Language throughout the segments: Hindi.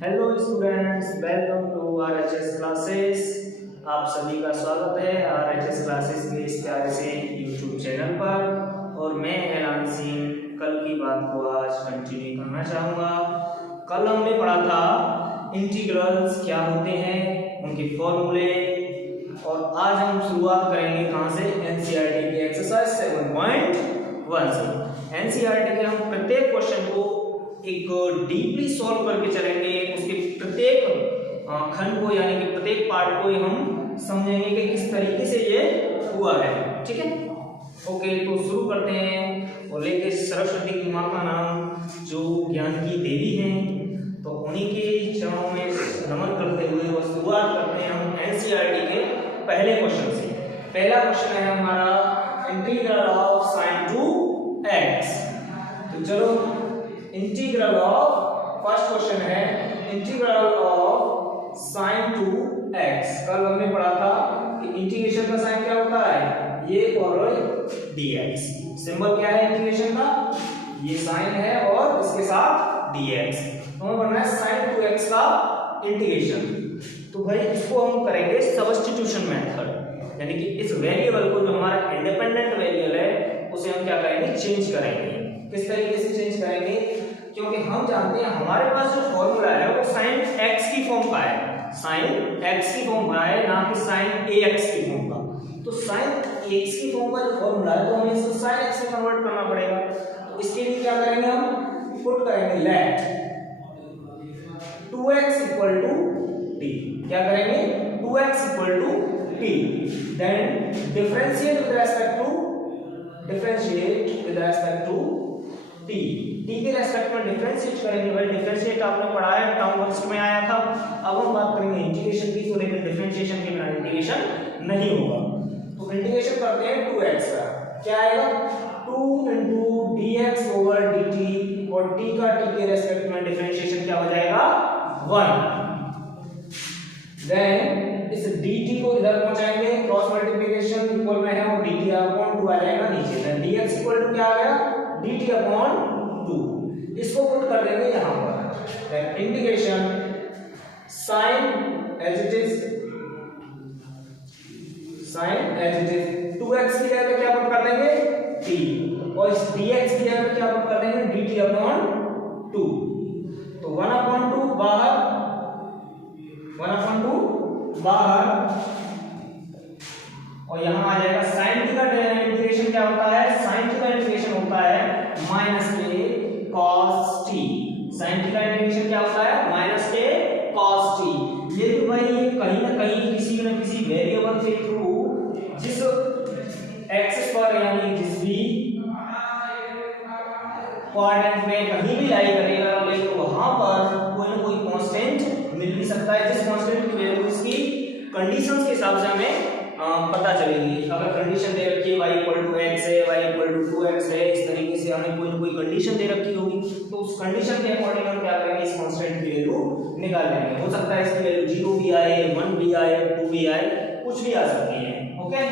Hello students, welcome to RHS classes. आप सभी का स्वागत है आरएचएस क्लासेस के इस प्यारे से यूट्यूब चैनल पर। और मैं ऐलान सिंह कल की बात को आज कंटिन्यू करना चाहूँगा। कल हमने पढ़ा था इंटीग्रल्स क्या होते हैं, उनके फॉर्मूले, और आज हम शुरुआत करेंगे कहाँ से, एनसीईआरटी की एक्सरसाइज 7.1 से। एनसीईआरटी के हम प्रत्येक क्वेश्चन को एक डीपली सॉल्व करके चलेंगे, उसके प्रत्येक खंड को यानी कि प्रत्येक पार्ट को हम समझेंगे कि किस तरीके से ये हुआ है। ठीक है, ओके, तो शुरू करते हैं। और लेके सरस्वती की माँ का नाम जो ज्ञान की देवी हैं, तो उन्हीं के चरणों में नमन करते हुए वो शुरुआत करते हैं हम एनसीईआरटी के पहले क्वेश्चन से। पहला क्वेश्चन है हमारा integral of sine to x. तो चलो, इंटीग्रल ऑफ, फर्स्ट क्वेश्चन है integral of sine to x. कल हमने पढ़ा था कि इंटीग्रेशन का साइन क्या होता है, ये और dx। सिंबल क्या है इंटीग्रेशन का, ये साइन है और इसके साथ dx। तो हमें पढ़ना है साइन टू एक्स का इंटीग्रेशन। तो भाई इसको हम करेंगे सब्स्टिट्यूशन मेथड, यानी कि इस वेरिएबल को जो हमारा इंडिपेंडेंट वेरिएबल है उसे हम क्या करेंगे, चेंज करेंगे। किस तरीके से चेंज करेंगे, क्योंकि हम जानते हैं हमारे पास जो फॉर्मूला है वो साइन x की फॉर्म का है, साइन x की फॉर्म का है, ना कि साइन ax की फॉर्म का। तो साइन x की फॉर्म का जो फॉर्मूला है तो हमें इसको साइन x में कन्वर्ट करना पड़ेगा। तो इसके लिए क्या करेंगे, हम पुट करेंगे late 2x equal to t। क्या करेंगे, 2x equal to t, then differentiate with respect to t के रेस्पेक्ट में डिफरेंशिएट करेंगे। भाई डिफरेंशिएट आपने पढ़ा है, टर्म फर्स्ट में आया था। अब हम बात करेंगे इंटीग्रेशन की, तो लेकिन डिफरेंशिएशन के बिना इंटीग्रेशन नहीं होगा। तो इंटीग्रेशन करते हैं 2x का, क्या आएगा 2 into dx over dt, और t का t के रेस्पेक्ट में डिफरेंशिएशन क्या हो जाएगा 1। देन इस dt को इधर पहुंचाएंगे, क्रॉस मल्टीप्लिकेशन इक्वल में है और dt अपॉन 2 आ जाएगा नीचे। देन dx इक्वल टू क्या आ गया, dt अपॉन 2। इसको पुट कर देंगे यहां पर। Then integration sin as it is 2x की जगह पे क्या पुट कर देंगे t, और इस dx की जगह पे क्या पुट कर देंगे dt अपॉन 2। तो 1 अपॉन 2 बाहर, 1 अपॉन 2 बाहर, और यहां आ जाएगा sin t का इंटीग्रेशन क्या होता है, sin t का इंटीग्रेशन होता है माइनस के cos t। sin t का इंटीग्रेशन क्या होता है, माइनस के cos t। लेकिन भाई ये कहीं ना कहीं किसी न किसी वेरिएबल के थ्रू जिस एक्सिस पर यानी जिस भी कोऑर्डिनेट में कहीं भी लाई करेगा, लेकिन वहां पर कोई ना कोई कांस्टेंट मिल भी सकता है, जिस कांस्टेंट की वैल्यू इसकी कंडीशंस के हिसाब से हमें पता चलेगी। अगर कंडीशन दे रखी है y इक्वल टू x है, y इक्वल टू 2x है, इस तरीके से हमें कोई ना कोई कंडीशन दे रखी होगी, तो उस कंडीशन के अकॉर्डिंग हम क्या करेंगे, इस कांस्टेंट की वैल्यू निकाल लेंगे। हो सकता है इसकी वैल्यू 0 भी आए, 1 भी आए, 2 भी आए, कुछ भी आ सकती है। ओके,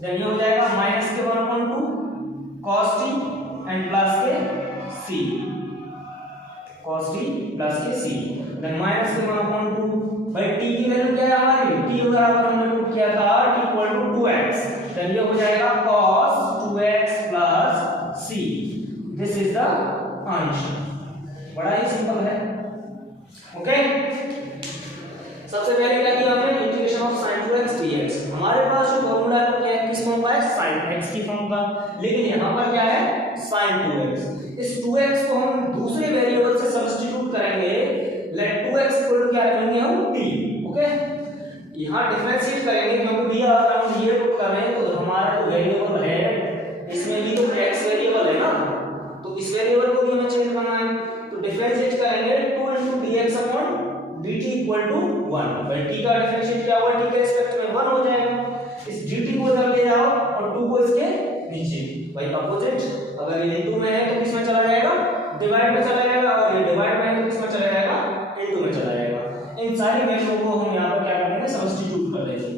देन ये हो जाएगा माइनस के 1/2 cos t एंड प्लस के c, cos t प्लस के c, देन माइनस के 1/2। भाई t की वैल्यू क्या है हमारी, t बराबर हमने पुट किया था t equal to 2x, then ये हो जाएगा cos 2x plus c। This is the answer. बड़ा ही सिंपल है। ओके, सबसे पहले क्या किया हमने, integration of sin 2x dx। हमारे पास जो फॉर्मूला है वो क्या है, किस फॉर्म का है, sin x की फॉर्म का, लेकिन यहां पर क्या है sin 2x। इस 2x को हम दूसरे वेरिएबल से सब्स्टिट्यूट करेंगे, लेट 2x इक्वल टू क्या रखेंगे हम t। ओके, यहां डिफरेंशिएट करेंगे, क्योंकि भैया अगर हम ये पुट कर रहे हैं तो हमारा जो वेरिएबल है इसमें भी तो x वेरिएबल है ना, तो इस वेरिएबल को भी हमें चेंज करना है। तो डिफरेंशिएट करेंगे 2 into dx upon dt equal to 1। भाई t का डिफरेंशिएट क्या हुआ, t के रिस्पेक्ट में 1 हो जाएगा। इस dt को इधर ले जाओ और 2 को इसके नीचे। भाई अपोजिट, अगर ये इनटू में है तो किस में चला जाएगा, डिवाइड में चला जाएगा, और ये डिवाइड में है तो किस में चला जाएगा, इनटू में चला जाएगा। इन सारी वैल्यूओं को हम यहां पर क्या करेंगे, सब्स्टिट्यूट कर देंगे।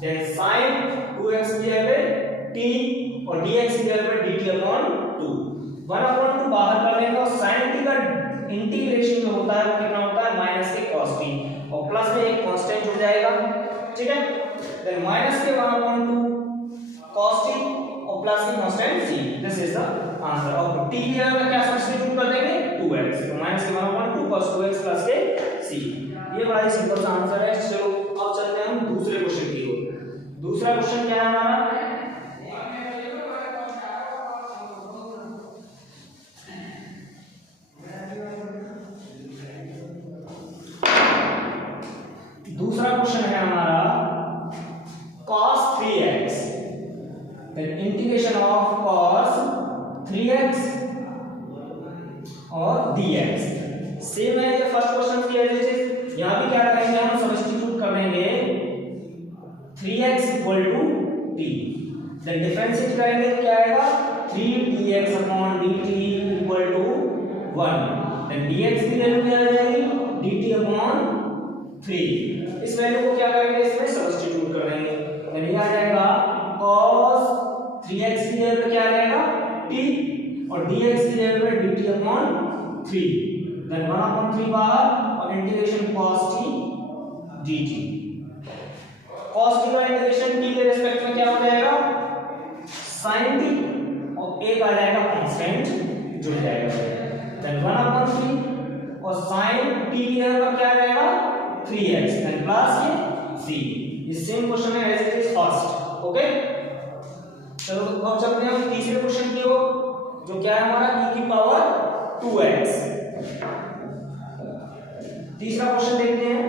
देन sin 2x की जगह पे t और dx की जगह पे dt अपॉन 2, 1/2 बाहर कर लेंगे, और sin t का इंटीग्रेशन जो होता है वो कितना होता है माइनस के cos t और प्लस में एक कांस्टेंट जुड़ जाएगा, ठीक है। देन माइनस के 1/2 cos t और प्लस में constant c, this is the answer. और t की जगह क्या सब्स्टिट्यूट कर देंगे 2x, तो माइनस के 1/2 cos 2x प्लस के c। ये बड़ा ही सिंपल सा आंसर है। चलो अब चलते हैं हम दूसरे क्वेश्चन की ओर। दूसरा क्वेश्चन क्या है हमारा, दूसरा क्वेश्चन है हमारा cos 3x, then integration of cos 3x और dx। सेम है ये फर्स्ट क्वेश्चन की एज इट, यहां भी क्या करेंगे हम सब्स्टिट्यूट कर देंगे 3x equal to t, then differentiate करेंगे तो क्या आएगा 3dx upon dt equal to 1, then dx की वैल्यू क्या आ जाएगी dt अपॉन 3। इस वैल्यू को क्या करेंगे इसमें सब्स्टिट्यूट कर देंगे, यानी आ जाएगा cos 3x की जगह पे क्या आ जाएगा t और dx की जगह पे dt अपॉन 3, देन 1/3 बाहर और integration cos t dt। cos t का इंटीग्रेशन t के रिस्पेक्ट में क्या हो जाएगा sin t और एक आ जाएगा कांस्टेंट जुड़ जाएगा, देन 1/3 और sin t की जगह पर क्या आ जाएगा 3x एंड प्लस ये c। ये सेम क्वेश्चन है as it is first, okay. चलो अब चलते हैं हम तीसरे क्वेश्चन की ओर, जो क्या है हमारा e की पावर 2x। तीसरा क्वेश्चन देखते हैं।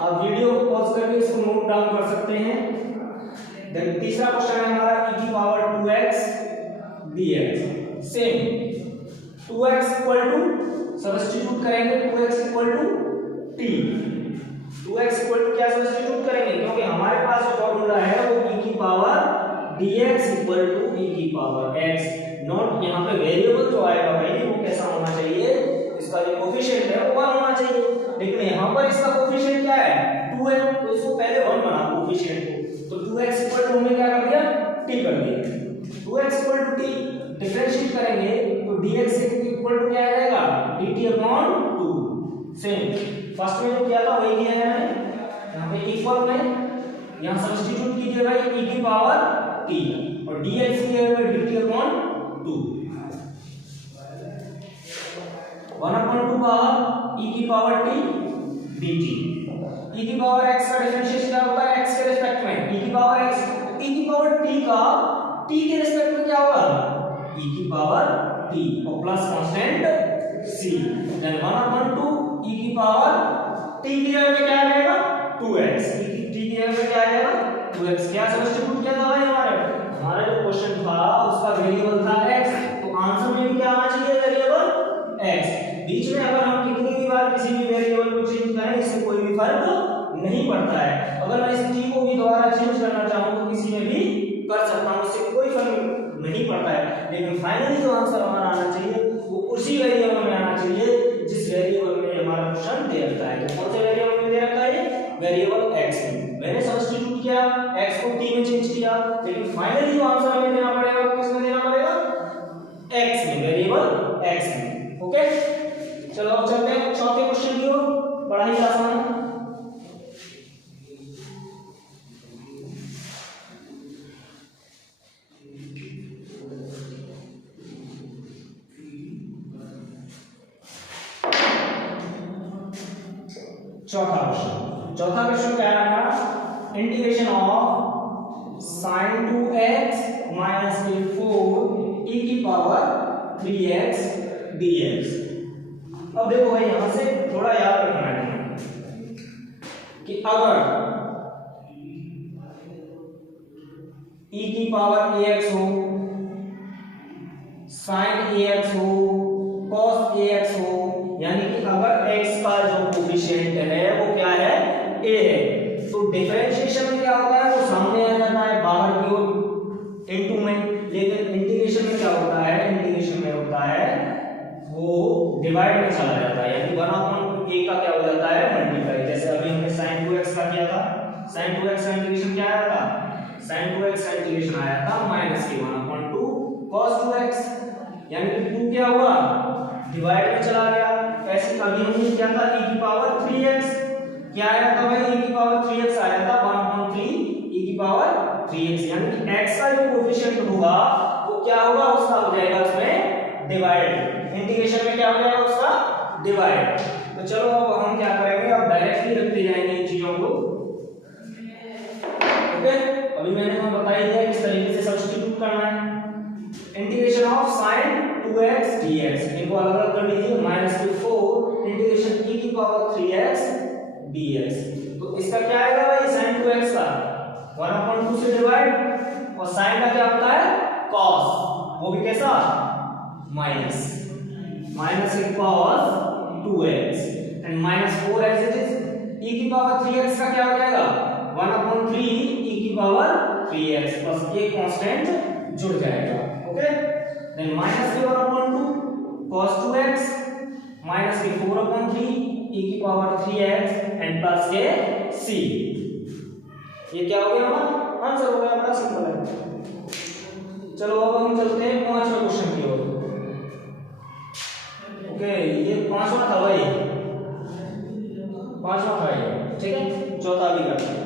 आप वीडियो को पॉज करके इसको नोट डाउन कर सकते हैं। देन तीसरा क्वेश्चन है हमारा e की power 2x dx। Same 2x equal to substitute करेंगे 2x equal to t, 2x equal to क्या सब्स्टिट्यूट करेंगे क्योंकि हमारे पास जो फॉर्मूला है वो e की power dx equal to e की पावर x, नॉट यहाँ पे वेरिएबल जो आएगा भाई वो कैसा होना चाहिए, इसका जो कोफिशिएंट है वो 1 होना चाहिए, लेकिन यहाँ पर इसका कोफिशिएंट क्या है 2 है, तो इसको पहले 1 बना कोफिशिएंट को, तो 2x इक्वल टू हमने क्या कर दिया t कर दिया, 2x equal to t differentiate करेंगे तो dx इक्वल टू क्या आ जाएगा dt अपॉन 2। सेम फर्स्ट में जो किया था वही किया है मैंने, यहाँ पे इक्वल में यहाँ सब्स्टिट्यूट कीजिए भाई e की पावर t और dx की जगह पे dt अपॉन 2, 1/2 बाहर e की पावर t dt, e की पावर x का डिफरेंशिएशन क्या होता है x के रिस्पेक्ट में e की पावर x, e की पावर t का t के रिस्पेक्ट में क्या होगा e की पावर t और plus constant c, then 1/2 e की पावर t की जगह पे क्या आ जाएगा 2x, t की जगह पे क्या आ जाएगा 2x। क्या सब्स्टिट्यूट किया था भाई हमारा जो क्वेश्चन था उसका वेरिएबल था x, तो आंसर में भी क्या आना चाहिए वेरिएबल x। बीच में अगर हम कितनी भी बार किसी भी वेरिएबल को चेंज करें इससे कोई भी फर्क नहीं पड़ता है। अगर मैं इस t को भी दोबारा चेंज करना चाहूं तो किसी में भी कर सकता हूं, इससे कोई फर्क नहीं पड़ता है, लेकिन फाइनली जो आंसर हमारा आना चाहिए वो उसी वेरिएबल में आना चाहिए जिस वेरिएबल में हमारा क्वेश्चन दे रखा है। तो कौन से वेरिएबल में दे रखा है वेरिएबल x में, मैंने सब्स्टिट्यूट किया x को t में चेंज किया, लेकिन फाइनली जो आंसर हमें देना पड़ेगा किस में देना पड़ेगा x में, वेरिएबल x में, ओके। चलो अब चलते हैं चौथे क्वेश्चन की ओर, बड़ा ही आसान है। चौथा क्वेश्चन क्या है हमारा integration of sin 2x minus 4 e की पावर 3x dx। अब देखो भाई यहां से थोड़ा याद रखना है कि अगर e की पावर ax हो, sin ax हो, cos ax हो, यानी कि अगर x का जो कोफिशिएंट है वो क्या है a है, तो डिफरेंशिएशन में क्या होता है वो सामने आ जाता है बाहर की ओर इनटू में, लेकिन इंटीग्रेशन में क्या होता है इंटीग्रेशन में होता है वो डिवाइड में चला जाता है, यानी 1/2 a का क्या हो जाता है मल्टीप्लाई। जैसे अभी हमने sin 2x का किया था, sin 2x का इंटीग्रेशन क्या आया था, sin 2x का इंटीग्रेशन आया था -k1/2 cos 2x, यानी कि 2 क्या हुआ डिवाइड में चला गया। ऐसे अभी हमने क्या था e की पावर 3x, क्या आया था भाई e की पावर 3x आया था 1/3 e की पावर 3x, यानी कि x का जो कोएफिशिएंट होगा वो क्या होगा उसका हो जाएगा उसमें डिवाइड, इंटीग्रेशन में क्या हो जाएगा उसका डिवाइड। तो चलो अब हम क्या करेंगे, अब डायरेक्टली रखते जाएंगे इन चीजों को। ओके, अभी मैंने तुम्हें बता ही दिया किस तरीके से सब्स्टिट्यूट करना है। Integration of sin 2x dx इनको अलग अलग कर लीजिए, -4 इंटीग्रेशन e की पावर 3x dx। तो इसका क्या आएगा भाई sin 2x का 1/2 से डिवाइड, और sin का क्या होता है cos, वो भी कैसा minus cos 2x and -4 as it is, e की पावर 3x का क्या हो जाएगा 1/3 e की पावर 3x प्लस एक कांस्टेंट जुड़ जाएगा। Okay, then -k1/2 cos 2x -k4/3 e की पावर 3x एंड प्लस के c। ये क्या हो गया हमारा आंसर हो गया, बड़ा सिंपल है। चलो अब हम चलते हैं पांचवें क्वेश्चन की ओर। ओके, ये पांचवा था भाई, पांचवा था ये, ठीक है, चौथा भी करते हैं।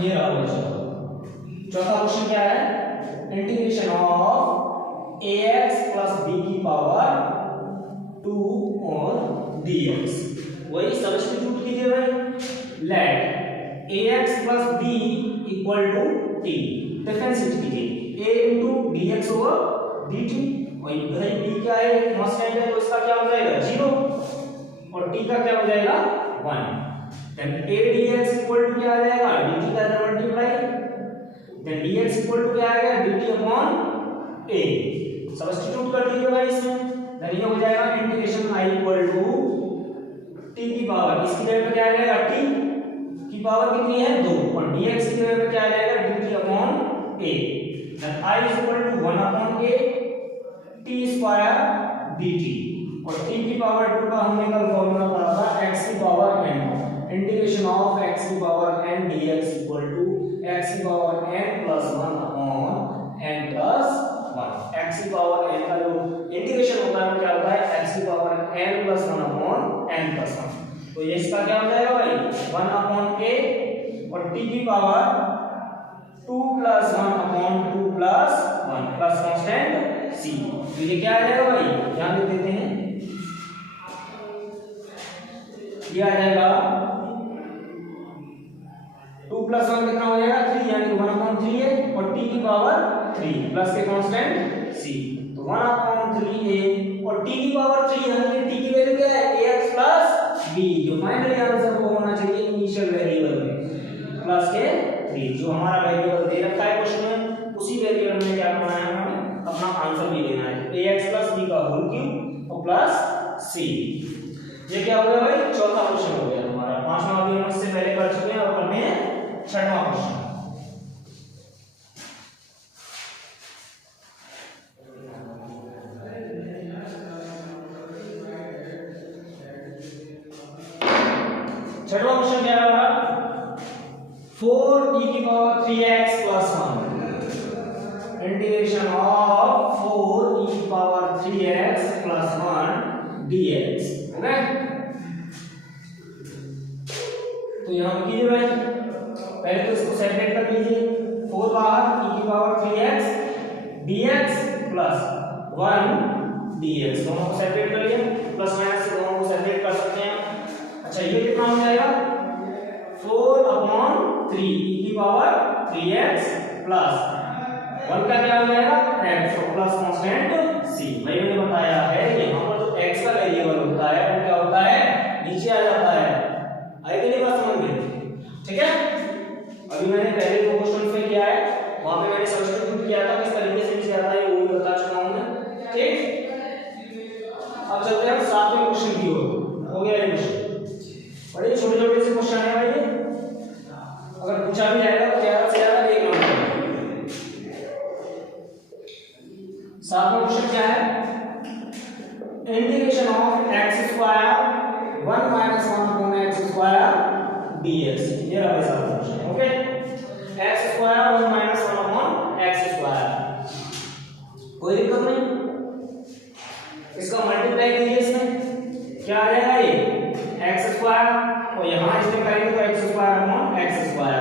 ये रहा चौथा क्वेश्चन क्या है, integration of ax plus b की पावर 2 और dx, वही सब्स्टिट्यूट कीजिए भाई। Let ax plus b equal to t, differentiate कीजिए a into dx over dt, और भाई b क्या है कांस्टेंट है तो इसका क्या हो जाएगा 0 और t का क्या हो जाएगा 1। Then a dx equal to क्या आ जाएगा dt का इधर multiply, then dx equal to क्या आएगा dt अपॉन a, सब्स्टिट्यूट कर दीजिए भाई इसमें। देन ये हो जाएगा integration i equal to t की पावर, इसकी जगह पे क्या आ जाएगा t की पावर कितनी है 2, और dx की जगह पे क्या आ जाएगा dt upon a। Then i is equal to 1/a t square dt, और t की पावर 2 का हमने कल फॉर्मूला पढ़ा था x की power n, integration of x की power n dx equal to x की power n plus 1 upon n plus 1। x की पावर n का जो इंटीग्रेशन होता है वो क्या होता है x की power n plus 1 upon n plus 1। तो ये इसका क्या हो जाएगा भाई 1 अपॉन a, और t की power 2 plus 1 upon 2 plus 1 plus constant c। तो ये क्या आ जाएगा भाई, ध्यान दे देते हैं, ये आ जाएगा 2 प्लस 1 कितना हो जाएगा 3, यानी 1/3 है, और t की पावर 3 प्लस के कांस्टेंट c, तो 1/3a और t की पावर 3, यानी t की वैल्यू क्या है ax प्लस b, जो फाइनली आंसर वो होना चाहिए इनिशियल वेरिएबल में प्लस के 3, जो हमारा वेरिएबल दे रखा है क्वेश्चन में उसी वेरिएबल में क्या करना है हमें अपना आंसर भी लेना है, ax प्लस b का होल क्यूब और प्लस c। ये क्या हो गया भाई चौथा क्वेश्चन हो गया हमारा। पांचवा अभी हम इससे पहले कर चुके हैं, अब करते हैं छठवां क्वेश्चन। छठवां क्वेश्चन क्या है हमारा 4 e की power 3x plus 1, integration of 4 e की power 3x plus 1 dx। Okay, तो यहां कीजिए भाई, पहले तो इसको सेपरेट कर लीजिए, 4 बाहर e की power 3x dx plus 1 dx, दोनों को सेपरेट कर लिए, प्लस माइनस से दोनों को सेपरेट कर सकते हैं। अच्छा ये कितना हो जाएगा 4/3 e की पावर 3x प्लस 1 का क्या हो जाएगा x और प्लस कांस्टेंट c। भाई मैंने बताया है यहां पर जो x का वेरिएबल होता है वो क्या होता है नीचे आ जाता है, आई के लिए बात समझ में, ठीक है। अभी मैंने पहले दो क्वेश्चन पे किया है, वहां पे मैंने सब्स्टिट्यूट किया था, किस तरीके से नीचे आता है वो भी बता चुका हूं मैं, ठीक। अब चलते हैं सातवें क्वेश्चन की ओर। हो गया ये क्वेश्चन, बड़े छोटे छोटे से क्वेश्चन है भाई, अगर पूछा भी जाएगा तो ज्यादा से ज्यादा 1 नंबर सातवां क्वेश्चन क्या है, integration of x square 1 minus 1 upon x square dx। ये रहा सातवां question. Okay, x square 1 minus 1 upon x square, कोई दिक्कत नहीं, इसका मल्टीप्लाई कीजिए, इसमें क्या आ जाएगा, ये एक्स स्क्वायर और यहाँ इसमें करेंगे तो x square upon x square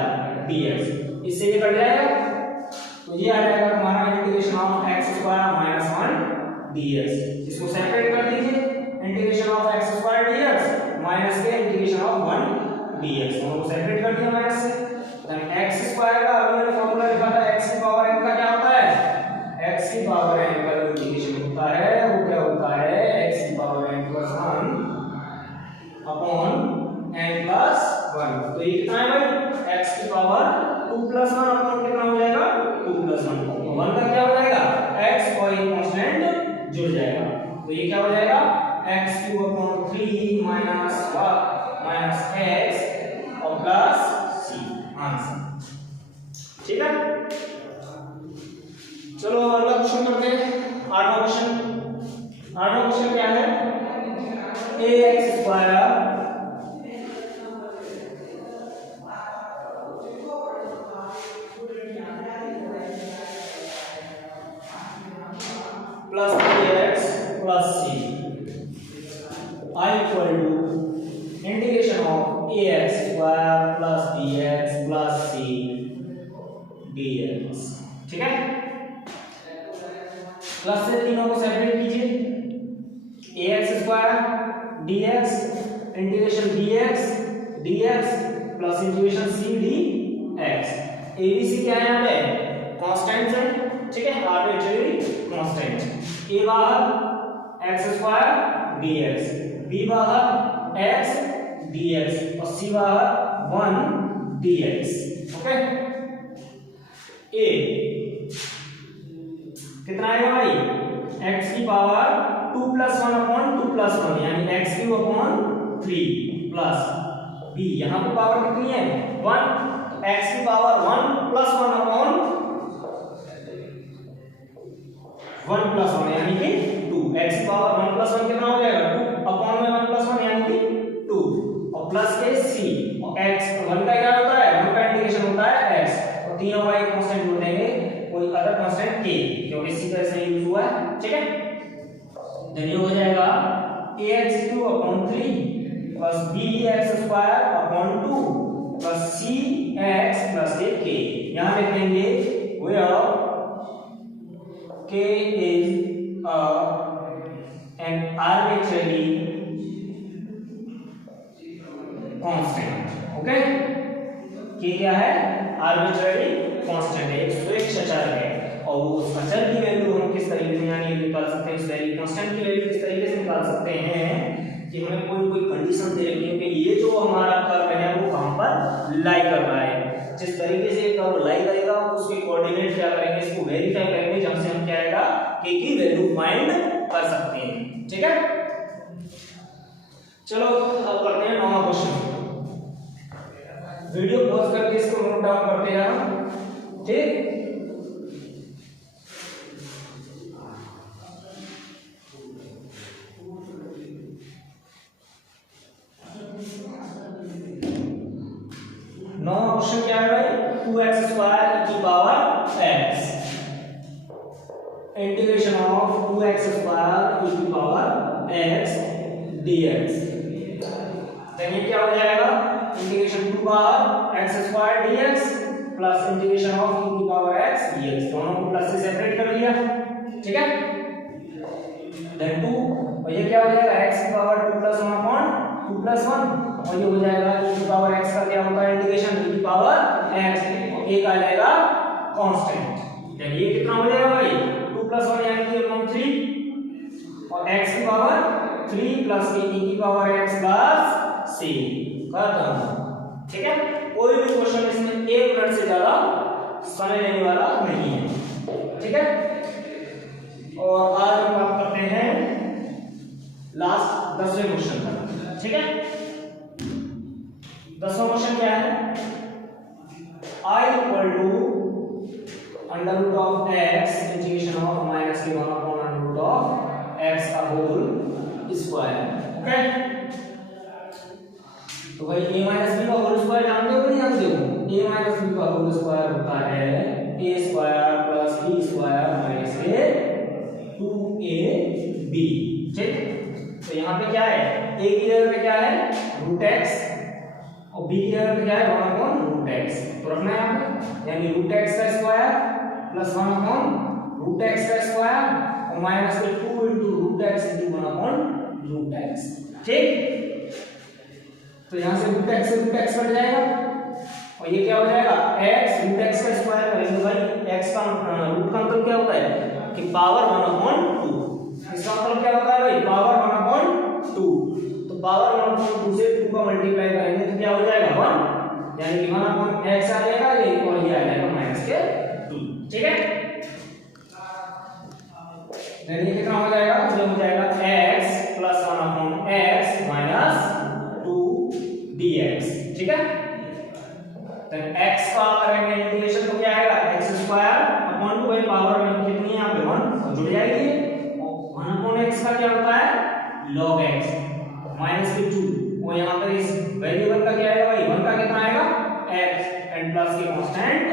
dx, इससे ये कट जाएगा तो ये आ जाएगा तुम्हारा integration of x square minus 1 dx। इसको सेपरेट कर दीजिए, integration of x square dx minus के इंटीग्रेशन ऑफ 1 dx, दोनों को सेपरेट कर दिया माइनस से। देन एक्स स्क्वायर का अभी मैंने फार्मूला लिखा था, x की पावर n का क्या होता है, x की पावर n का जो इंटीग्रेशन होता है वो क्या होता है, x की power n plus 1 upon n plus 1। तो ये कितना है भाई, x की पावर 2 प्लस 1 अपॉन कितना हो जाएगा, 2 प्लस 1, 1 का क्या हो जाएगा, x और ये कांस्टेंट जुड़ जाएगा, तो ये क्या हो जाएगा, x cube upon 3 minus x और प्लस c आंसर। ठीक है, चलो अगला क्वेश्चन करते हैं, आठवां क्वेश्चन। आठवां क्वेश्चन क्या है, ax square plus 3x plus c equal to integration of ax square plus bx plus c dx। ठीक है, प्लस से तीनों को सेपरेट कीजिए, ax square dx integration bx dx plus integration c dx। abc क्या है, यहाँ पे कांस्टेंट्स है, ठीक है, आर्बिट्रेरी कांस्टेंट। a बाहर x स्क्वायर dx, b बाहर x dx और c बाहर 1 dx। ओके, a कितना आएगा भाई, x की पावर 2 प्लस 1 अपॉन 2 प्लस 1 यानी x cube upon 3 plus b, यहाँ पे पावर कितनी है 1, x की पावर 1 प्लस 1 अपॉन 1 प्लस 1 यानी कि 2, x की पावर 1 प्लस 1 कितना हो जाएगा 2 अपॉन में 1 प्लस 1 यानी कि 2 और प्लस के c और x 1 का क्या होता है, 1 का इंटीग्रेशन होता है x और तीनों का एक कांस्टेंट जोड़ देंगे, कोई अदर कांस्टेंट k, क्योंकि इसी तरह से यूज हुआ है। ठीक है, देन ये हो जाएगा ax cube upon 3 plus bx square upon 2 plus cx plus k। यहां लिख लेंगे where k is an arbitrary constant। Okay, k क्या है, आर्बिट्रेरी कांस्टेंट है, एक स्वेच्छ अचर है, और वो उस अचर की वैल्यू हम किस तरीके से यानी निकाल सकते हैं, उस वैल्यू कांस्टेंट की वैल्यू किस तरीके से निकाल सकते हैं कि हमें कोई कंडीशन दे रखी है कि ये जो हमारा कर्व है वो कहां पर लाई कर रहा है, जिस तरीके से कर्व लाई करेगा उसके कोऑर्डिनेट क्या करेंगे, इसको वेरीफाई करेंगे, जहां से हम क्या आएगा k की वैल्यू फाइंड कर सकते हैं। ठीक है, चलो अब करते हैं 9वां क्वेश्चन। वीडियो पॉज करके इसको नोट डाउन करते हैं हम। ठीक, नौ क्वेश्चन क्या है भाई, 2x स्क्वायर की power x integration of 2x square की पावर x dx। ये क्या हो जाएगा, integration 2 bar x square dx plus integration of e की पावर x dx, दोनों को प्लस से सेपरेट कर लिया। ठीक है, देन 2 और ये क्या हो जाएगा, x की पावर 2 प्लस 1 अपॉन 2 प्लस 1 और ये हो जाएगा e की पावर x का क्या होता है इंटीग्रेशन e की पावर x, एक आ जाएगा कांस्टेंट। देन ये कितना हो जाएगा भाई 2 प्लस 1 यानी कि 3 और x की पावर 3 प्लस e की पावर x प्लस c खत्म। ठीक है, कोई भी क्वेश्चन इसमें 1 मिनट से ज्यादा समय लेने वाला नहीं है। ठीक है, और आज हम बात करते हैं लास्ट 10वें क्वेश्चन का। ठीक है, 10वां क्वेश्चन क्या है, i equal to under root of x integration of minus के 1 होल स्क्वायर। ओके, तो भाई a माइनस बी का होल स्क्वायर जानते हो कि नहीं जानते हो? a माइनस बी का होल स्क्वायर होता है a square plus b square minus a 2ab। ठीक, तो यहाँ पे क्या है, a की जगह पे क्या है रूट x और b की जगह पे क्या है 1 अपॉन रूट x, तो रखना है यहाँ पे, यानी रूट x का square plus 1 upon root x का स्क्वायर और माइनस के 2 into root x into 1 upon root x। ठीक, तो यहाँ से रूट x कट जाएगा और ये क्या हो जाएगा x रूट x का स्क्वायर करेंगे भाई, x का रूट का मतलब क्या होता है कि पावर 1 अपॉन 2, इसका मतलब क्या होता है भाई पावर 1 अपॉन 2, तो पावर 1 अपॉन 2 से 2 का मल्टीप्लाई करेंगे तो क्या हो जाएगा 1, यानी कि 1 अपॉन x आ जाएगा ये और ये आ जाएगा माइनस के 2। ठीक है, यानी कितना हो जाएगा, तो हो जाएगा x plus 1 upon x minus 2 dx। ठीक है, तो x का करेंगे इंटीग्रेशन तो क्या आएगा x square upon 2 by power में कितनी है यहाँ पे 1 और जुड़ जाएगी, और 1 अपॉन x का क्या होता है log x माइनस के 2 और यहाँ पर इस वेरिएबल का क्या आएगा भाई 1 का कितना आएगा x एंड प्लस के कांस्टेंट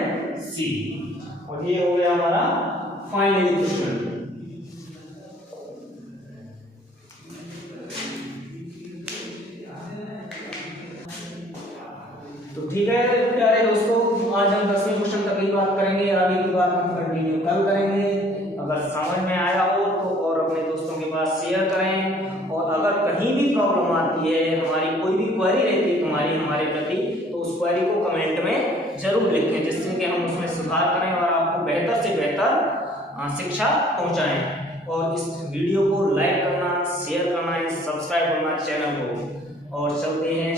c, और ये हो गया हमारा फाइनल इक्वेशन। तो ठीक है प्यारे दोस्तों, आज हम 10वें क्वेश्चन तक ही बात करेंगे, आगे की बात हम कंटिन्यू कल करेंगे। अगर समझ में आया हो तो और अपने दोस्तों के पास शेयर करें, और अगर कहीं भी प्रॉब्लम आती है, हमारी कोई भी क्वेरी रहती है तुम्हारी हमारे प्रति, तो उस क्वेरी को कमेंट में जरूर लिखें, जिससे कि हम उसमें सुधार करें और आपको बेहतर से बेहतर शिक्षा पहुंचाएं। और इस वीडियो को लाइक करना, शेयर करना, सब्सक्राइब करना चैनल को, और चलते हैं